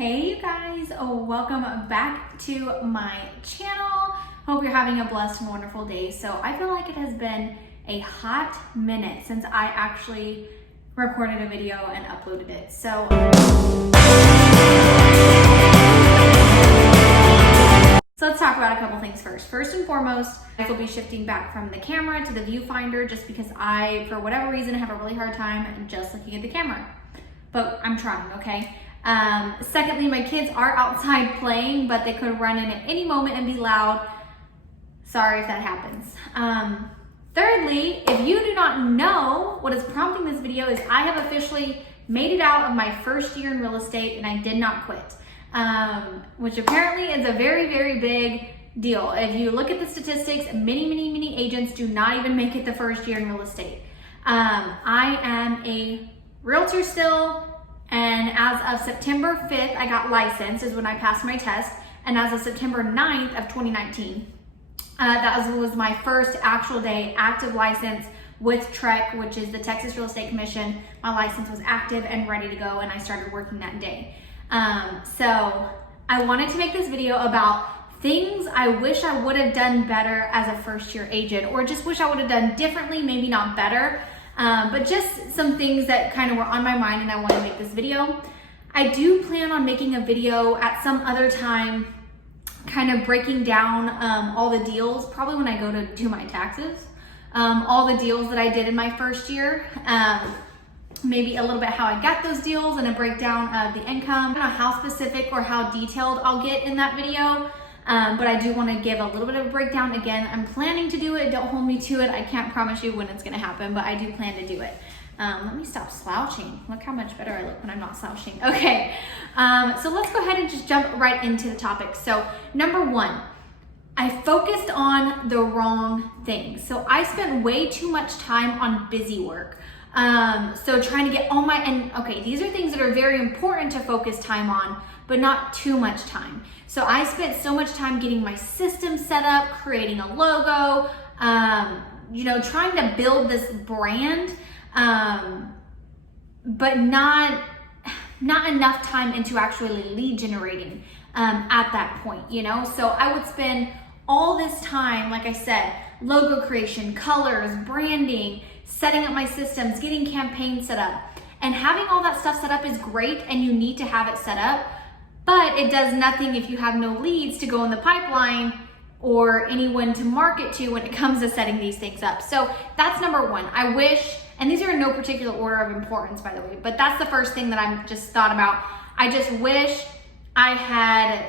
Hey you guys, welcome back to my channel. Hope you're having a blessed and wonderful day. So I feel like it has been a hot minute since I actually recorded a video and uploaded it. So let's talk about a couple things first. First and foremost, I will be shifting back from the camera to the viewfinder just because I, for whatever reason, have a really hard time just looking at the camera. But I'm trying, okay? Secondly, my kids are outside playing, but they could run in at any moment and be loud. Sorry if that happens. Thirdly, if you do not know what is prompting this video is I have officially made it out of my first year in real estate and I did not quit, which apparently is a very, very big deal. If you look at the statistics, many agents do not even make it the first year in real estate. I am a realtor still. And as of September 5th, I got licensed is when I passed my test. And as of September 9th of 2019, that was my first actual day active license with TREC, which is the Texas Real Estate Commission. My license was active and ready to go and I started working that day. So I wanted to make this video about things I wish I would have done better as a first year agent, or just wish I would have done differently, maybe not better. But just some things that kind of were on my mind and I want to make this video. I do plan on making a video at some other time, kind of breaking down all the deals, probably when I go to do my taxes, all the deals that I did in my first year, maybe a little bit how I got those deals and a breakdown of the income. I don't know how specific or how detailed I'll get in that video. But I do want to give a little bit of a breakdown. Again, I'm planning to do it. Don't hold me to it. I can't promise you when it's going to happen, but I do plan to do it. Let me stop slouching. Look how much better I look when I'm not slouching. Okay. So let's go ahead and just jump right into the topic. So number one, I focused on the wrong things. So I spent way too much time on busy work. So trying to get all my, and okay, these are things that are very important to focus time on, but not too much time. So I spent so much time getting my system set up, creating a logo, trying to build this brand, but not enough time into actually lead generating at that point, So I would spend all this time, like I said, logo creation, colors, branding, setting up my systems, getting campaigns set up. And having all that stuff set up is great and you need to have it set up. But it does nothing if you have no leads to go in the pipeline or anyone to market to when it comes to setting these things up. So that's number one. I wish, and these are in no particular order of importance, by the way, but that's the first thing that I just thought about. I just wish I had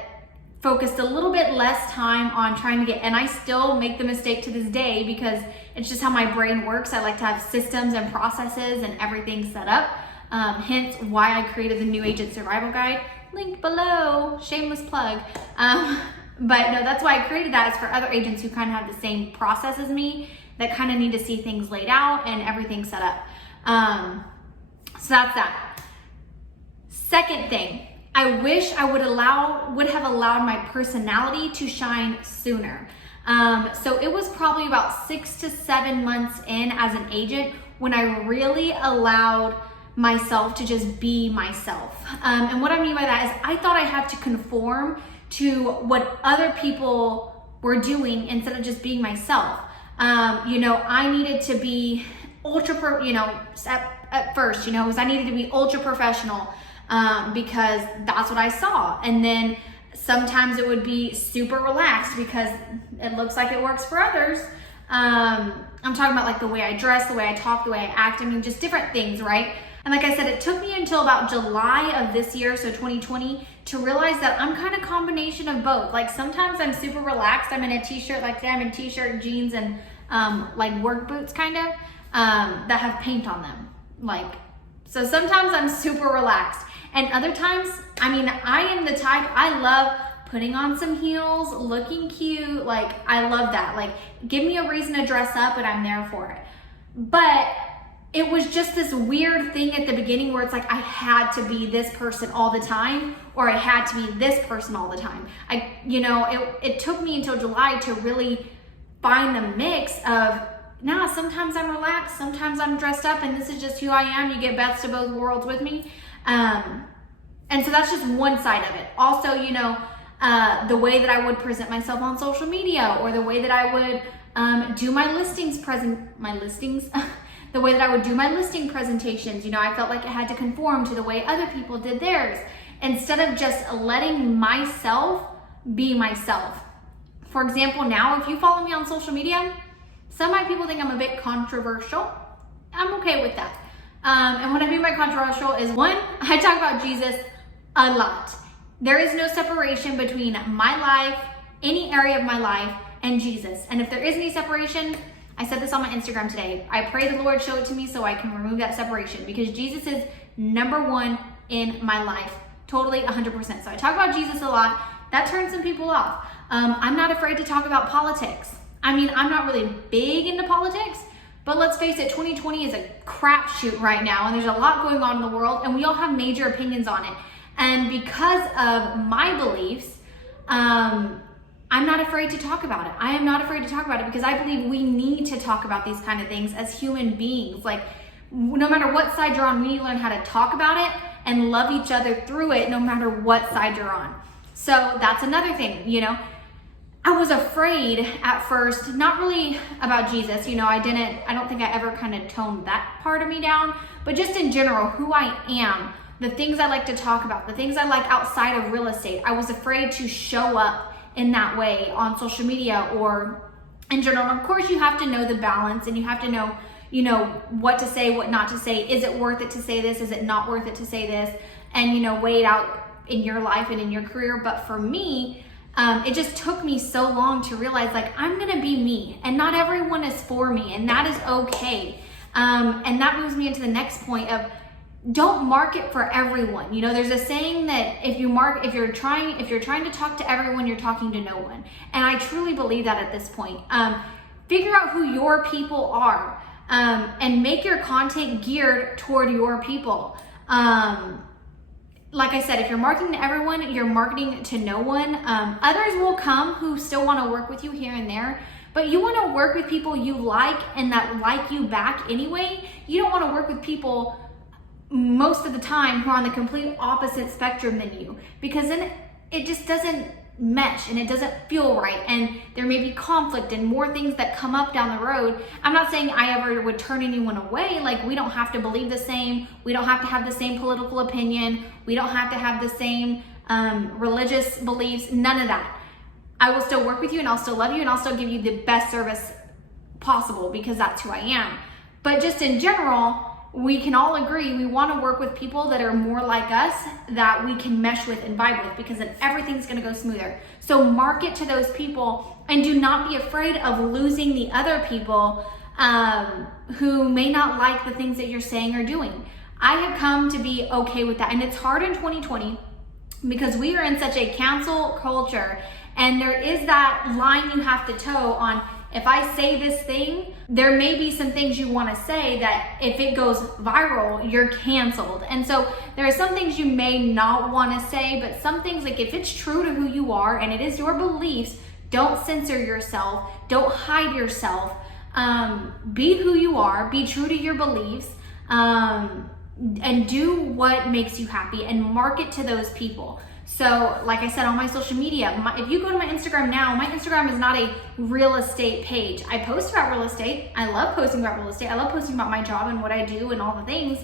focused a little bit less time on trying to get, and I still make the mistake to this day because it's just how my brain works. I like to have systems and processes and everything set up. Hence why I created the New Agent Survival Guide. Link below, shameless plug. But no, that's why I created that, is for other agents who kind of have the same process as me, that kind of need to see things laid out and everything set up. So that's that. Second thing, I wish I would have allowed my personality to shine sooner. So it was probably about 6 to 7 months in as an agent when I really allowed myself to just be myself. And what I mean by that is I thought I had to conform to what other people were doing instead of just being myself. I needed to be at first, because I needed to be ultra professional because that's what I saw. And then sometimes it would be super relaxed because it looks like it works for others. I'm talking about like the way I dress, the way I talk, the way I act. I mean, just different things, right? And like I said, it took me until about July of this year, so 2020, to realize that I'm kind of a combination of both. Like sometimes I'm super relaxed. I'm in a t-shirt, like today I'm in t-shirt, jeans, and like work boots kind of, that have paint on them. So sometimes I'm super relaxed. And other times, I am the type, I love putting on some heels, looking cute. Like I love that. Like give me a reason to dress up and I'm there for it. But it was just this weird thing at the beginning where it's like I had to be this person all the time, or I had to be this person all the time. It took me until July to really find the mix of, sometimes I'm relaxed, sometimes I'm dressed up, and this is just who I am. You get best of both worlds with me. And so that's just one side of it. Also, you know, the way that I would present myself on social media, or the way that I would do my listings, the way that I would do my listing presentations. You know, I felt like it had to conform to the way other people did theirs, instead of just letting myself be myself. For example, now if you follow me on social media, some of my people think I'm a bit controversial. I'm okay with that. And what I mean by controversial is, one, I talk about Jesus a lot. There is no separation between my life, any area of my life, and Jesus. And if there is any separation, I said this on my Instagram today, I pray the Lord show it to me so I can remove that separation, because Jesus is number one in my life. Totally 100%. So I talk about Jesus a lot. That turns some people off. I'm not afraid to talk about politics. I mean, I'm not really big into politics, but let's face it, 2020 is a crapshoot right now, and there's a lot going on in the world, and we all have major opinions on it. And because of my beliefs, I'm not afraid to talk about it. I am not afraid to talk about it, because I believe we need to talk about these kind of things as human beings. Like, no matter what side you're on, we need to learn how to talk about it and love each other through it, no matter what side you're on. So that's another thing, you know. I was afraid at first, not really about Jesus, you know, I don't think I ever kind of toned that part of me down, but just in general, who I am, the things I like to talk about, the things I like outside of real estate. I was afraid to show up in that way on social media or in general. And of course, you have to know the balance, and you have to know, you know, what to say, what not to say. Is it worth it to say this? Is it not worth it to say this? And, you know, weigh it out in your life and in your career. But for me, it just took me so long to realize, like, I'm gonna be me, and not everyone is for me, and that is okay. And that moves me into the next point of, don't market for everyone. You know, there's a saying that if you're trying to talk to everyone, you're talking to no one. And I truly believe that at this point. Figure out who your people are, and make your content geared toward your people. Like I said, if you're marketing to everyone, you're marketing to no one. Others will come who still want to work with you here and there, but you want to work with people you like and that like you back anyway. You don't want to work with people most of the time who are on the complete opposite spectrum than you, because then it just doesn't mesh and it doesn't feel right, and there may be conflict and more things that come up down the road. I'm not saying I ever would turn anyone away. Like, we don't have to believe the same, we don't have to have the same political opinion, we don't have to have the same religious beliefs, none of that. I will still work with you, and I'll still love you, and I'll still give you the best service possible, because that's who I am. But just in general, we can all agree we want to work with people that are more like us, that we can mesh with and vibe with, because then everything's going to go smoother. So market to those people, and do not be afraid of losing the other people who may not like the things that you're saying or doing. I have come to be okay with that, and it's hard in 2020 because we are in such a cancel culture, and there is that line you have to toe on. If I say this thing, there may be some things you want to say that if it goes viral, you're canceled. And so there are some things you may not want to say, but some things, like if it's true to who you are and it is your beliefs, don't censor yourself, don't hide yourself. Be who you are, be true to your beliefs, and do what makes you happy, and market to those people. So like I said, on my social media, if you go to my Instagram now, my Instagram is not a real estate page. I post about real estate. I love posting about real estate. I love posting about my job and what I do and all the things.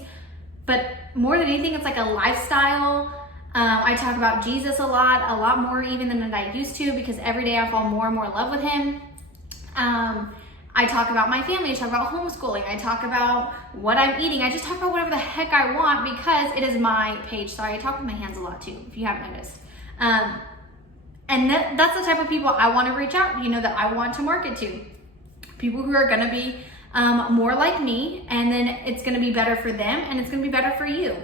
But more than anything, it's like a lifestyle. I talk about Jesus a lot more even than I used to, because every day I fall more and more in love with him. I talk about my family, I talk about homeschooling, I talk about what I'm eating, I just talk about whatever the heck I want, because it is my page. Sorry, I talk with my hands a lot too, if you haven't noticed. And that's the type of people I want to reach out, you know, that I want to market to. People who are going to be more like me, and then it's going to be better for them, and it's going to be better for you.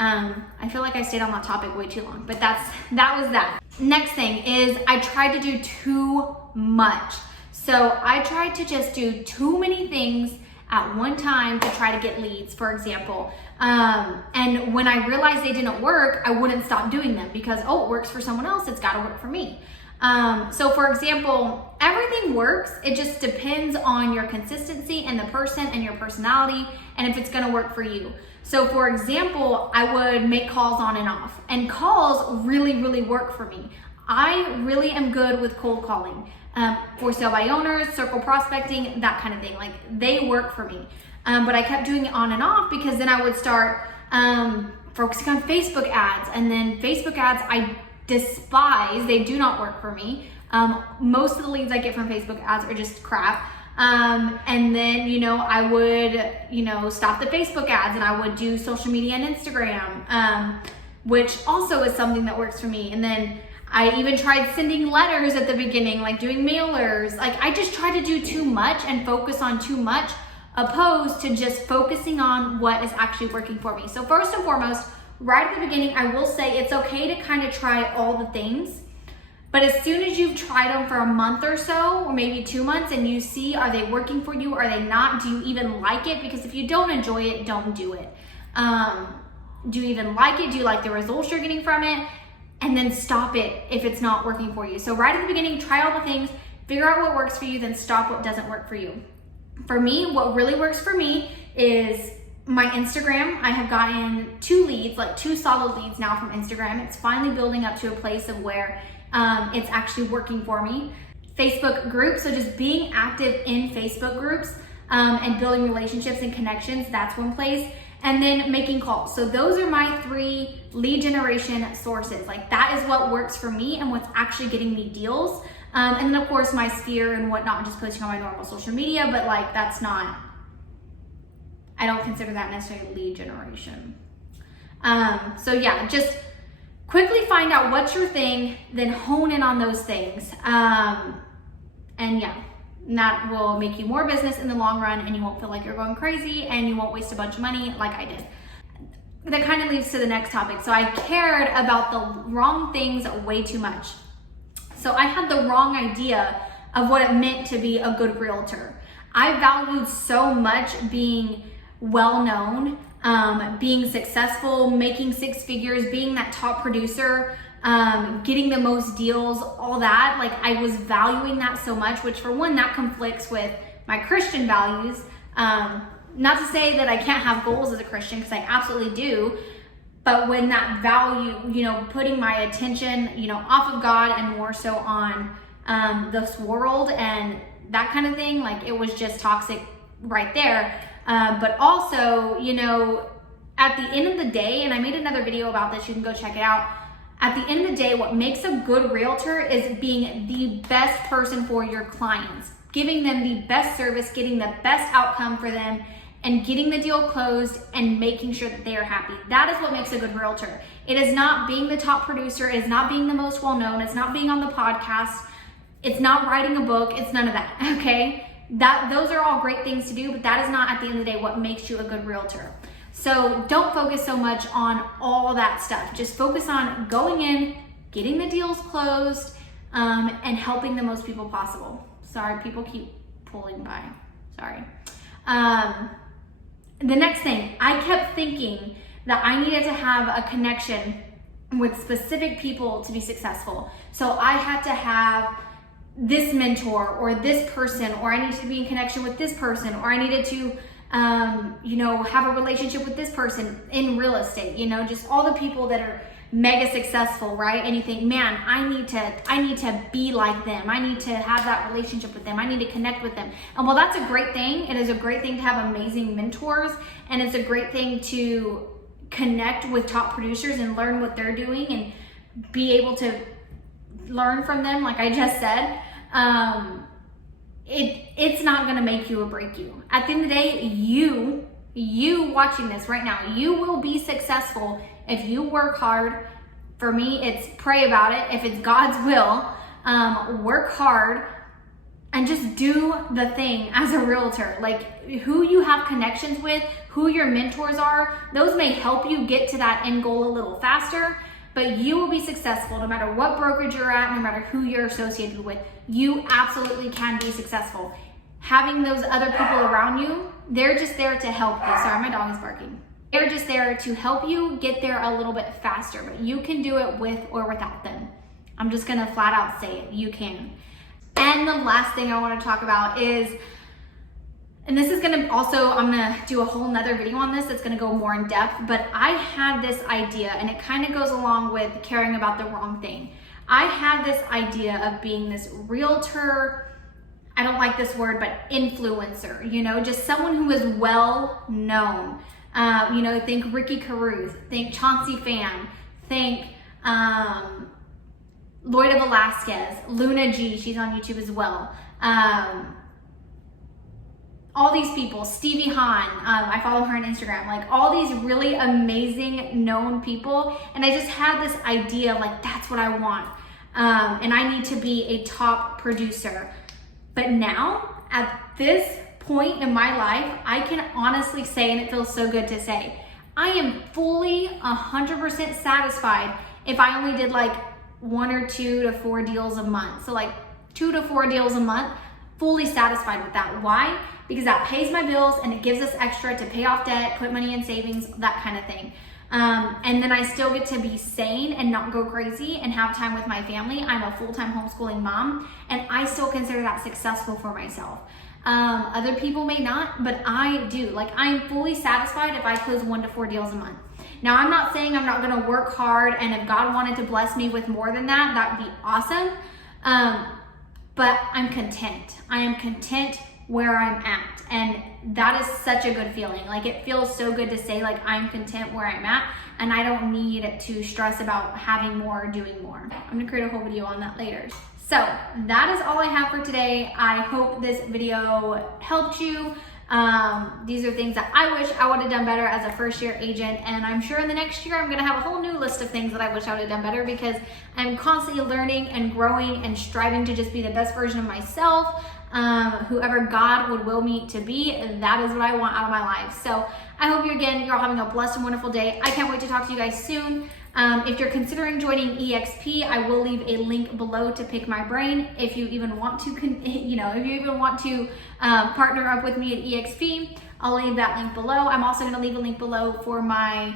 I feel like I stayed on that topic way too long, but that was that. Next thing is, I tried to do too much. So I tried to just do too many things at one time to try to get leads, for example. And when I realized they didn't work, I wouldn't stop doing them, because, oh, it works for someone else, it's gotta work for me. So for example, everything works, it just depends on your consistency and the person and your personality, and if it's gonna work for you. So for example, I would make calls on and off, and calls really, really work for me. I really am good with cold calling, for sale by owners, circle prospecting, that kind of thing. Like, they work for me. But I kept doing it on and off because then I would start focusing on Facebook ads, and then Facebook ads I despise. They do not work for me. Most of the leads I get from Facebook ads are just crap. And then, you know, I would, you know, stop the Facebook ads and I would do social media and Instagram, which also is something that works for me. And then I even tried sending letters at the beginning, like doing mailers. Like, I just try to do too much and focus on too much, opposed to just focusing on what is actually working for me. So first and foremost, right at the beginning, I will say it's okay to kind of try all the things. But as soon as you've tried them for a month or so, or maybe 2 months, and you see, are they working for you? Are they not? Do you even like it? Because if you don't enjoy it, don't do it. Do you even like it? Do you like the results you're getting from it? And then stop it if it's not working for you. So right at the beginning, try all the things, figure out what works for you, then stop what doesn't work for you. For me, what really works for me is my Instagram. I have gotten 2 leads, like 2 solid leads now from Instagram. It's finally building up to a place of where it's actually working for me. Facebook groups, so just being active in Facebook groups and building relationships and connections, that's one place. And then making calls. So those are my 3 lead generation sources. Like, that is what works for me and what's actually getting me deals. And then of course my sphere and whatnot, just posting on my normal social media, but like, that's not, I don't consider that necessarily lead generation. So yeah, just quickly find out what's your thing, then hone in on those things. And yeah, that will make you more business in the long run, and you won't feel like you're going crazy, and you won't waste a bunch of money like I did. That kind of leads to the next topic. So I cared about the wrong things way too much. So I had the wrong idea of what it meant to be a good realtor. I valued so much being well-known, being successful, making 6 figures, being that top producer, getting the most deals, all that. Like, I was valuing that so much, which for one, that conflicts with my Christian values. Not to say that I can't have goals as a Christian, because I absolutely do. But when that value, you know, putting my attention, you know, off of God and more so on this world and that kind of thing, like, it was just toxic right there. But also, you know, at the end of the day, and I made another video about this, you can go check it out. At the end of the day, what makes a good realtor is being the best person for your clients, giving them the best service, getting the best outcome for them, and getting the deal closed and making sure that they are happy. That is what makes a good realtor. It is not being the top producer, it is not being the most well-known, it's not being on the podcast, it's not writing a book, it's none of that, okay? Those are all great things to do, but that is not, at the end of the day, what makes you a good realtor. So don't focus so much on all that stuff. Just focus on going in, getting the deals closed, and helping the most people possible. Sorry, people keep pulling by. Sorry. The next thing, I kept thinking that I needed to have a connection with specific people to be successful. So I had to have this mentor or this person, or I needed to be in connection with this person, or I needed to you know, have a relationship with this person in real estate, you know, just all the people that are mega successful, right? And you think, man, I need to be like them. I need to have that relationship with them. I need to connect with them. And while that's a great thing, it is a great thing to have amazing mentors, and it's a great thing to connect with top producers and learn what they're doing and be able to learn from them, like I just said. It's not going to make you or break you. At the end of the day, you watching this right now, you will be successful if you work hard. For me, it's pray about it. If it's God's will, work hard and just do the thing as a realtor. Like, who you have connections with, who your mentors are, those may help you get to that end goal a little faster, but you will be successful no matter what brokerage you're at, no matter who you're associated with. You absolutely can be successful. Having those other people around you, they're just there to help you. Sorry, my dog is barking. They're just there to help you get there a little bit faster, but you can do it with or without them. I'm just gonna flat out say it, you can. And the last thing I wanna talk about is And this is gonna also, I'm gonna do a whole nother video on this that's gonna go more in depth, but I had this idea, and it kind of goes along with caring about the wrong thing. I had this idea of being this realtor, I don't like this word, but influencer, you know, just someone who is well known. You know, think Ricky Caruth, think Chauncey Pham, think Loida Velasquez, Luna G, she's on YouTube as well. All these people, Stevie Han, I follow her on Instagram, like all these really amazing known people. And I just had this idea of like, that's what I want. And I need to be a top producer. But now at this point in my life, I can honestly say, and it feels so good to say, I am fully 100% satisfied if I only did like 1 or 2 to 4 deals a month. So like 2 to 4 deals a month, fully satisfied with that. Why? Because that pays my bills and it gives us extra to pay off debt, put money in savings, that kind of thing. And then I still get to be sane and not go crazy and have time with my family. I'm a full-time homeschooling mom, and I still consider that successful for myself. Other people may not, but I do. Like, I'm fully satisfied if I close 1 to 4 deals a month. Now, I'm not saying I'm not gonna work hard, and if God wanted to bless me with more than that, that would be awesome. But I'm content. I am content where I'm at, and that is such a good feeling. Like, it feels so good to say like I'm content where I'm at, and I don't need to stress about having more or doing more. I'm gonna create a whole video on that later. So that is all I have for today. I hope this video helped you. These are things that I wish I would have done better as a first-year agent, and I'm sure in the next year I'm gonna have a whole new list of things that I wish I would have done better, because I'm constantly learning and growing and striving to just be the best version of myself. Whoever God would will me to be, that is what I want out of my life. So I hope you're having a blessed and wonderful day. I can't wait to talk to you guys soon. If you're considering joining EXP, I will leave a link below to pick my brain. If you even want to, partner up with me at EXP, I'll leave that link below. I'm also going to leave a link below for my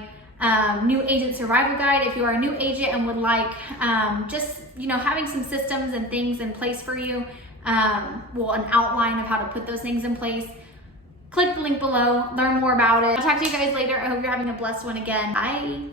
new agent survivor guide. If you are a new agent and would like having some systems and things in place for you, an outline of how to put those things in place, click the link below, learn more about it. I'll talk to you guys later. I hope you're having a blessed one again. Bye.